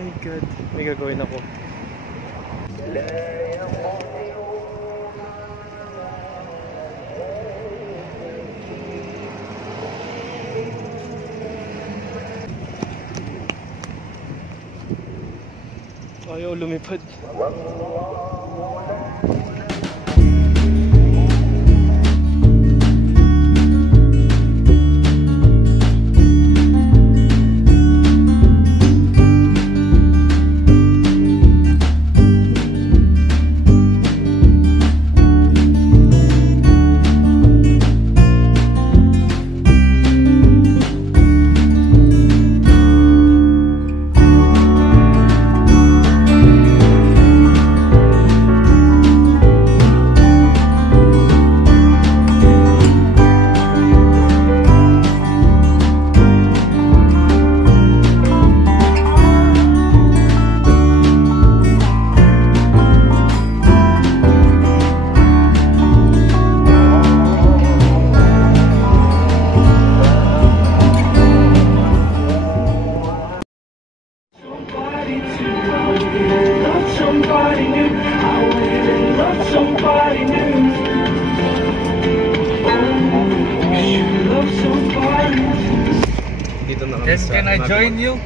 my God, may gagawin ako. Ayaw lumipad. Can I join you?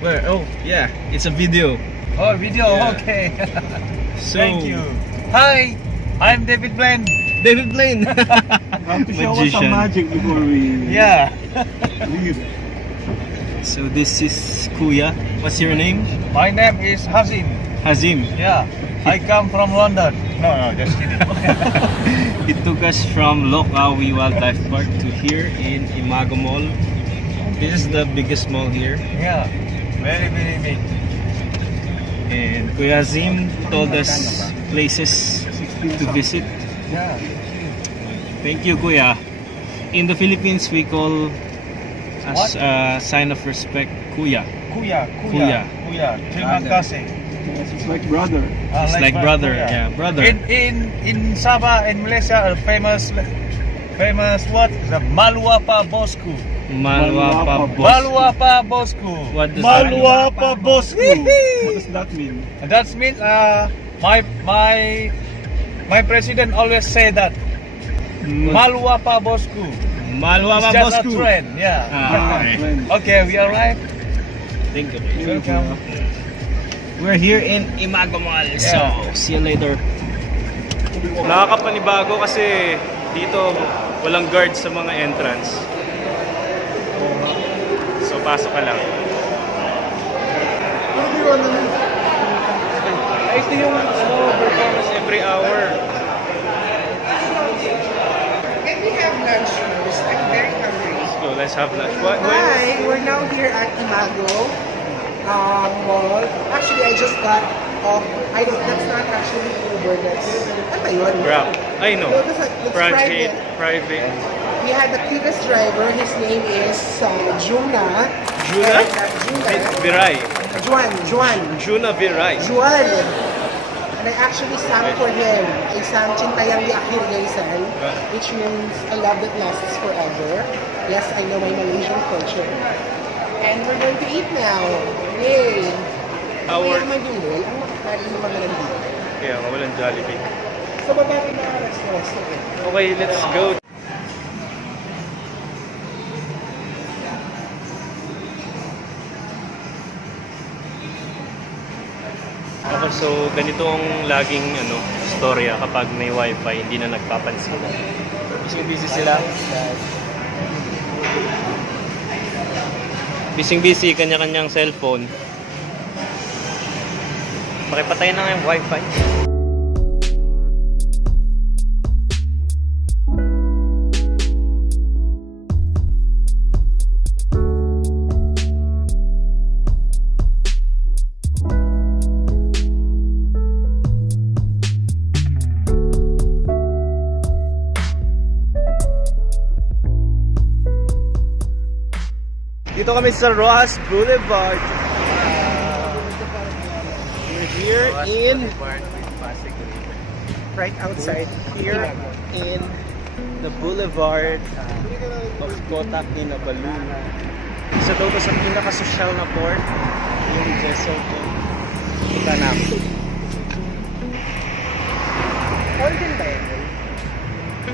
Where? Oh, yeah. It's a video. Oh, video. Yeah. Okay. So, thank you. Hi, I'm David Blaine. David Blaine. Have to show us some magic before we leave. So this is Kuya. What's your name? My name is Hazim. Hazim. Yeah. I come from London. No, just kidding. It took us from Lokawi Wildlife Park to here in Imago Mall. This is the biggest mall here. Yeah, very, very big. And Kuya Hazim told us places to visit. Yeah. Thank you, Kuya. In the Philippines, we call as a sign of respect, Kuya. Kuya. Terima kasih. It's like brother. It's like brother. Kuya. Yeah, brother. In Sabah, in Malaysia, famous what? The Maluapa Bosku. Maluapa Bosku. What does Maluapa Bosku. What does that mean? That means my president always say that. Maluapa Bosku. Maluapa It's just Bosku. a trend, yeah. Okay, we arrived. Thank you. Welcome. We're here in Imago Mall. So, see you later. Nakakapanibago kasi dito walang guard sa mga entrance. So, pasok ka lang. Ito yung performance every hour. Can we have lunch first? I'm very hungry. So, let's have lunch. Hi, we're now here at Imago Mall. Actually, I just got off. That's not actually Uber. That's ano yun? Grab. I know. No, that's Private. We had the previous driver. His name is Juna. Juna? Viray. Juan. Juna Viray. Juan. And I actually sang for him. I sang Cintayang Di Akhir Gaysan, which means a love that lasts forever. Yes, I know my Malaysian culture. And we're going to eat now. Yay! Kaya naman yung dul, ang makakari naman na nandito. Kaya walang Jollibee. So, baba rin mga restaurants na ito. Okay, let's go. Okay, so ganito ang laging storya kapag may wifi, hindi na nagpapansin. Busy sila. Busy, kanya-kanyang cellphone. Pakipatay na nga yung wifi. Dito kami sa Rojas Boulevard. We're here in right outside here in the boulevard of Kota Kinabalu. Isa daw to sa pinaka-social na port, yung Jeso Tanam. Golden ba yun?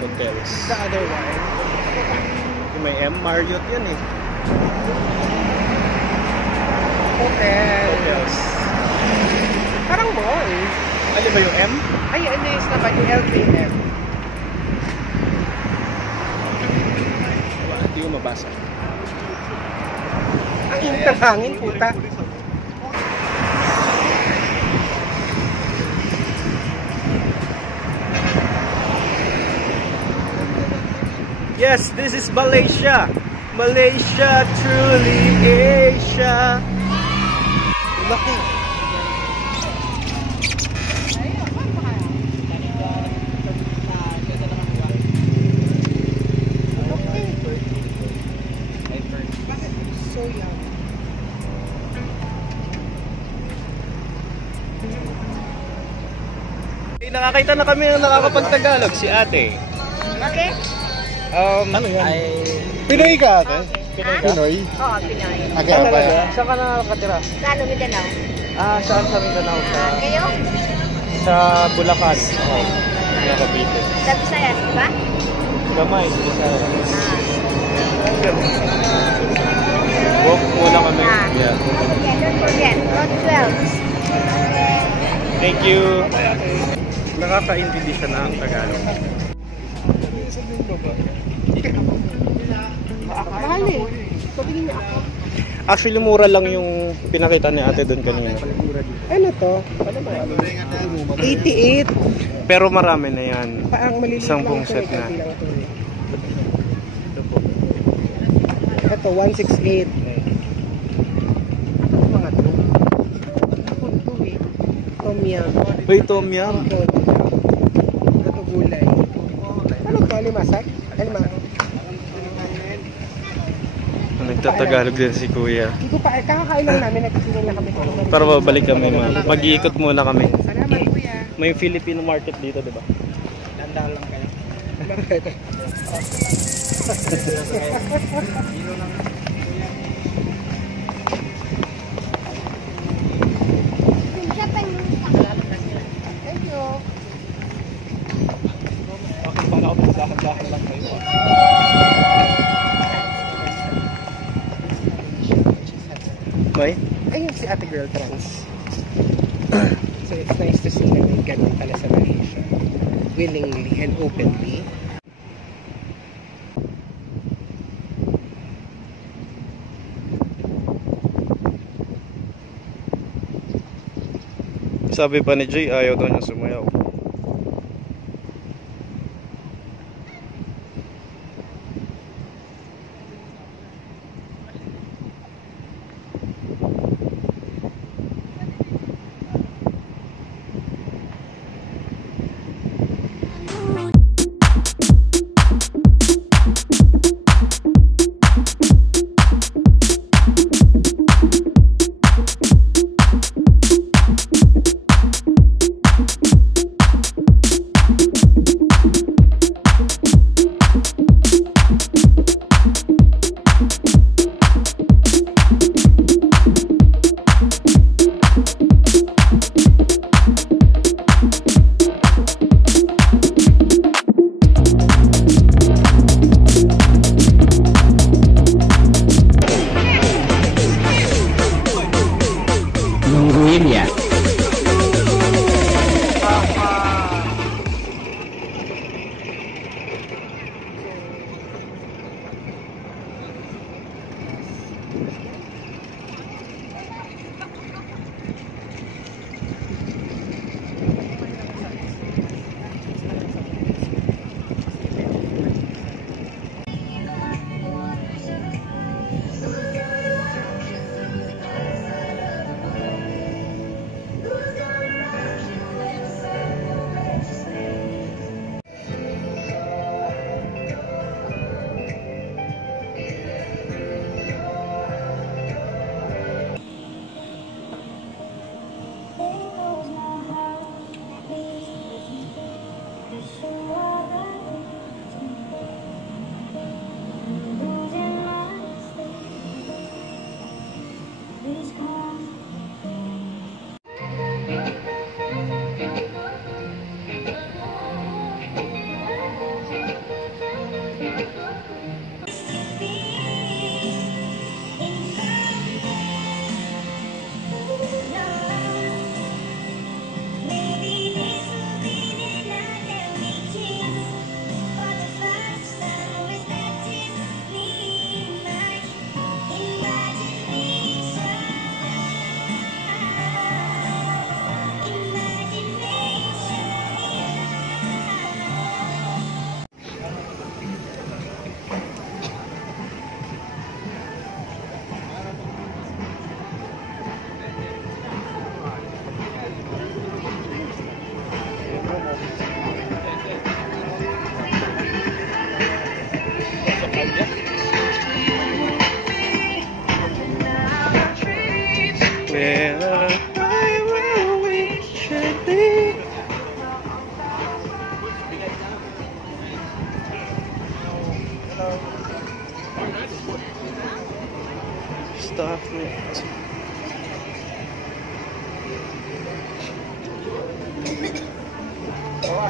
Hotels. The other one. Yung may M, Marriott yun eh. Hotels. Parang mall. Ano ba yung M? Ay, ano yung naman yung LKM? Hindi ko mabasa. Ang init ng hangin, puta. Yes, this is Malaysia. Malaysia, truly Asia. Laki. So young. Nakakita na kami ng nakakapagtagalog, si ate. Bakit? Ano yan? Pinoy ka ate? Pinoy? Oo, Pinoy. Kaya ba yan? Saan ka nakakatira? Saan Mindanao? Saan sa Mindanao? Kayo? Sa Bulacan. Oo. Cavite. Sa Visayas, di ba? Gamay, Visayas. Walk muna kami. Yeah. Okay, don't forget. Road 12. Thank you. Nakakaintindi siya na ang Tagalog. Mahal eh. Sabihin niya ako. Actually, mura lang yung pinakita ni ate doon kanina. Ano to? 88. Pero marami na yan. Parang maliliit Isang lang buong ito, set na. konti lang ito eh. Ito, 168. Ano mga to? Ako ito eh. Tom yum. Uy, tom yum. Ito gulay. Ano to? Alimasak? Alimasak? Nagtatagalog din si kuya. Hindi ko pa, kakakain lang namin, nagkasilin na kami. Para babalik kami, ma'am. Mag-iikot muna kami. Salamat kuya. May Filipino market dito, di ba? Dandahan lang kayo. Thank you. May? Ayun si ate girl trans. So it's nice to see na may ganun pala sa Malaysia. Willingly and openly. Sabi pa ni Jay, ayaw daw niya sumayaw.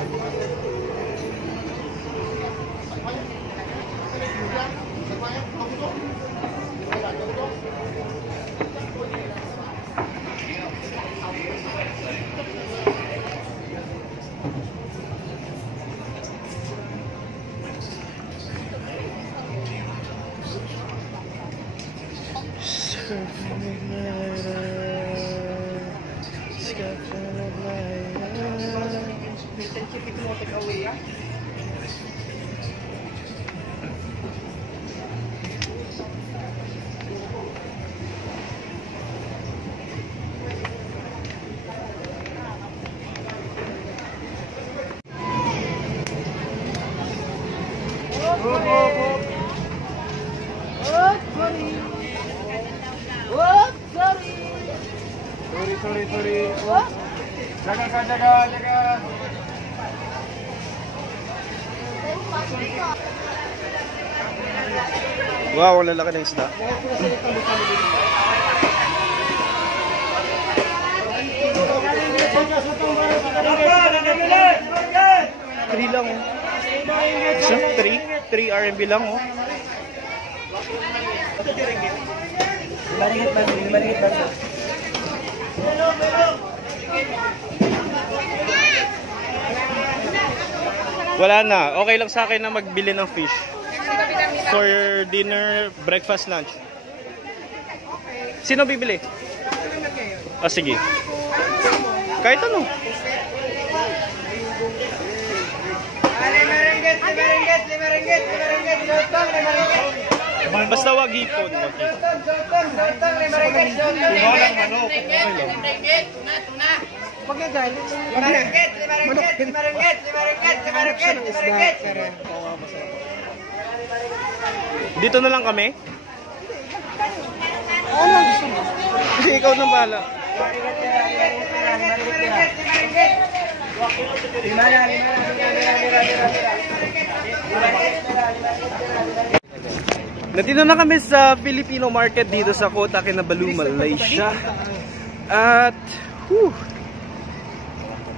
Sorry. Jaga. Wow, ang lalaki ng isda. Three lang oh. Isa, 3 RMB lang oh. Maringit ba? Wala na. Okay lang sa akin na magbili ng fish. For dinner, breakfast, lunch. Sino bibili? Ah, sige. Kahit ano. Basta wag hipon. Dito na lang kami? Ano gusto mo? Hindi, ikaw na bahala. Nandito na kami sa Filipino market dito sa Kota Kinabalu, Malaysia. At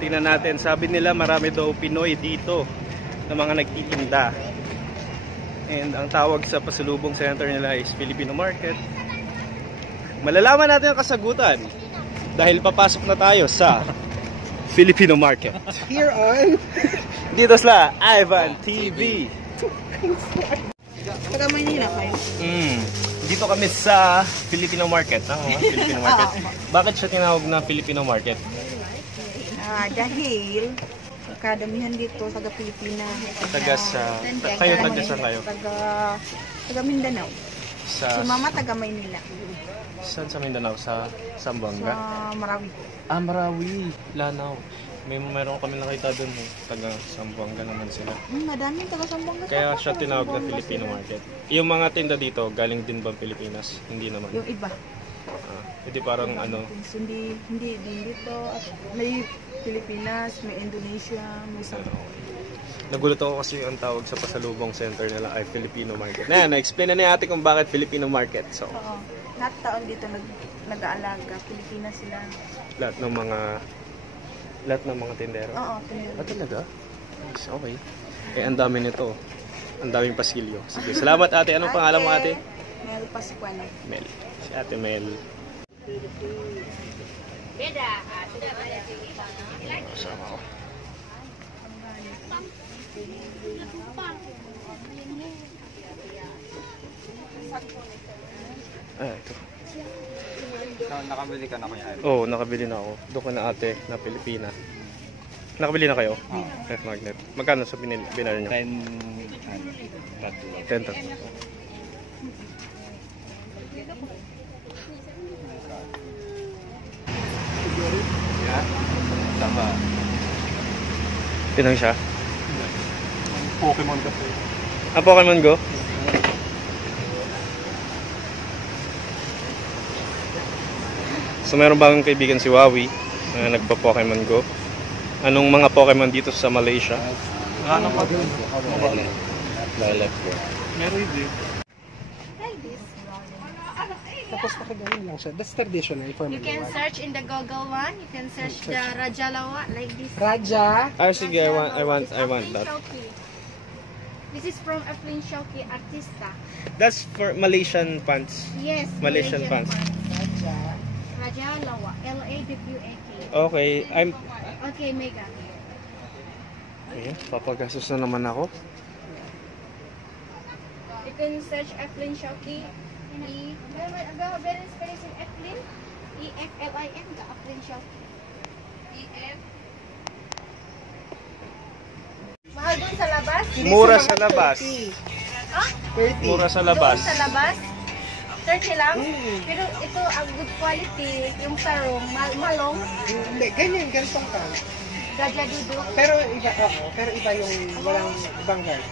tingnan natin, sabi nila marami daw Pinoy dito na mga nagtitinda. And ang tawag sa pasalubong center nila is Filipino market. Malalaman natin ang kasagutan dahil papasok na tayo sa Filipino market. Here on Dito sa Ivan TV. Taga Manila kayo? Dito kami sa Filipino market. Filipino market. Bakit siya tinawag na Filipino market? Dahil kadamihan dito taga Pilipinas. Taga sa kayo? Taga Mindanao. Si Mama taga Maynila. Saan sa Mindanao? Sa Zamboanga? Sa Marawi. Marawi. Lanao. Meron kami nakita doon taga Zamboanga naman sila. Madami taga Zamboanga. Kaya siya tinawag na Filipino market. Yung mga tinda dito, galing din bang Pilipinas? Hindi naman. Yung iba. Hindi parang ano. Hindi din dito. At may Pilipinas, may Indonesia, may South. Nagulat ako kasi ang tawag sa pasalubong center nila ay Filipino market. Na-explain na ni ate kung bakit Filipino market. So, oo. Lahat taon dito nag-aalaga. Pilipinas sila. Lahat ng mga tindero? Oo, tindero. Talaga? Yes, okay. Ang dami nito. Ang daming pasilyo. Sige, salamat ate. Anong pangalan mo ate? Mel Pascual. Mel. Si ate Mel. Sama ko. Ito. Nakabili ka na kuya? Oo, nakabili na ako. Doon ko na ate na Pilipina. Nakabili na kayo? F magnet. Magkano sa binili nyo? 10 tatlo. Tama. Pinang siya? Pokemon kasi. Pokemon Go? So meron bagong kaibigan si Wawi na nagpa-Pokemon Go. Anong mga Pokemon dito sa Malaysia? Ano pa din? Lilac. Meron din. Tapos nakagayon lang siya. That's traditional for You can Malawan. search in the Google one. You can search the Rajalawa like this. Raja. Sige, I want Aflin that. Shauki. This is from Aflin Shauki Artista. That's for Malaysian pants. Yes. Malaysian pants. Raja. Rajalawa. L-A-W-A-K. Okay, Okay, Mega. Ayan, papagastos na naman ako. You can search Aflin Shauki. Very spelling Aflin. E-F-L-I-N. Aflin Shauki. E-F. Mahal dun sa labas? Mura sa labas. Ah? 30. Mura sa labas. Doon sa labas? 30 lang? Pero ito, ang good quality, yung sarong, malong, Hindi, ganyan, ganitong ka. gadya dudu. Pero iba, oo. Pero iba yung walang ibang guard.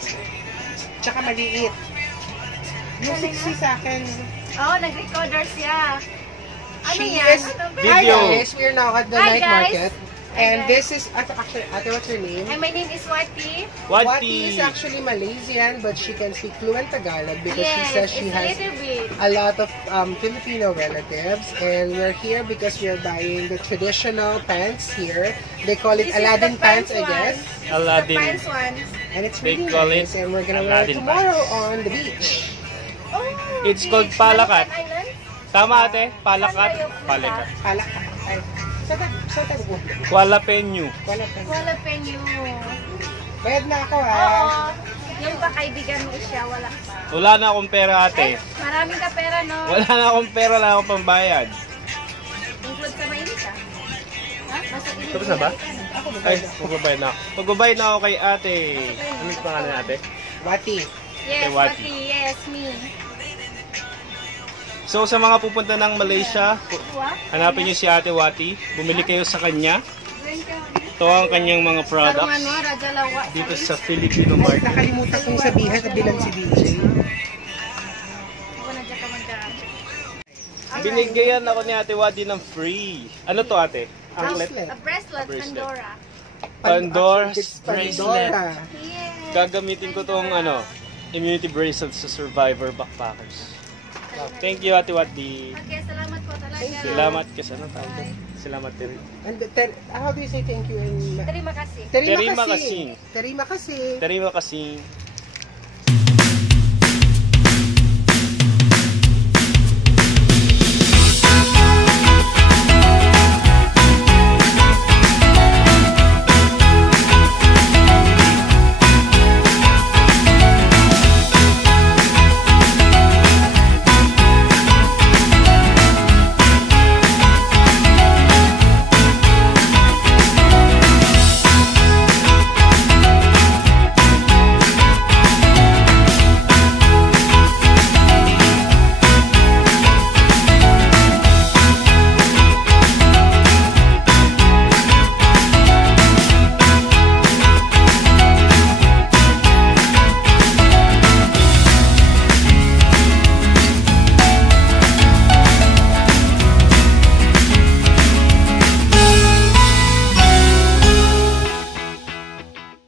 Tsaka maliit. Yung 60 sa akin. Oh, nag-recorder siya. Ano She yan? is- Ano ba? Video. Hi guys, we're now at the Hi, night guys. market. Hi, And guys. this is, actually, ate, what's your name? Hi, my name is Wati. Wati is actually Malaysian, but she can speak fluent Tagalog because she Yes, says it's she a has little bit. a lot of Filipino relatives, and we're here because we're buying the traditional pants here. They call it This is Aladdin the pants, I one. guess, This is Aladdin. the pants one. and it's They really call nice. it And we're gonna wear it Aladdin tomorrow pants. on the beach. Oh, It's beach. called Palakat. Malikan Island? Tama ate? Palakat? Saan kayo punta? Palakat. Palaka. Ay, sa tag mo. Kuala Penyu. Wala pa. Wala penyo. Bayad na ako Oo. ha. Yung pakaibigan mo siya, wala pa. Wala na akong pera Ay, ate. maraming ka pera, no? Wala na akong pera, wala akong pambayad. Include sa mainit, ha? Ha? Basta Tapos na ba? Ay, magbabayad na ako. Magbabayad na ako kay ate. Ano yung pangalan ate? Wati. Yes, Kay Wati. Wati. Yes, me. So sa mga pupunta ng Malaysia, What? hanapin niyo si Ate Wati. Bumili kayo sa kanya. Ito ang kanyang mga Sarungan products mo, Rajalawa. dito sa Filipino Ay, market. nakalimutan kong sabihin na bilang si DJ. Ako na dyan ka mag- Binigyan ako ni Ate Wati ng free. Ano to ate? Anklet? A bracelet, Bracelet. Pandora. Pandora's It's bracelet. Pandora. Yes. Gagamitin ko tong immunity bracelet sa Survivor Backpackers. Thank you Ate Wati. Okay, salamat po talaga. Salamat kasi ano tawag doon? Salamat din. And how do you say thank you in... Terima kasih. Terima kasih. Terima kasih. Terima kasih.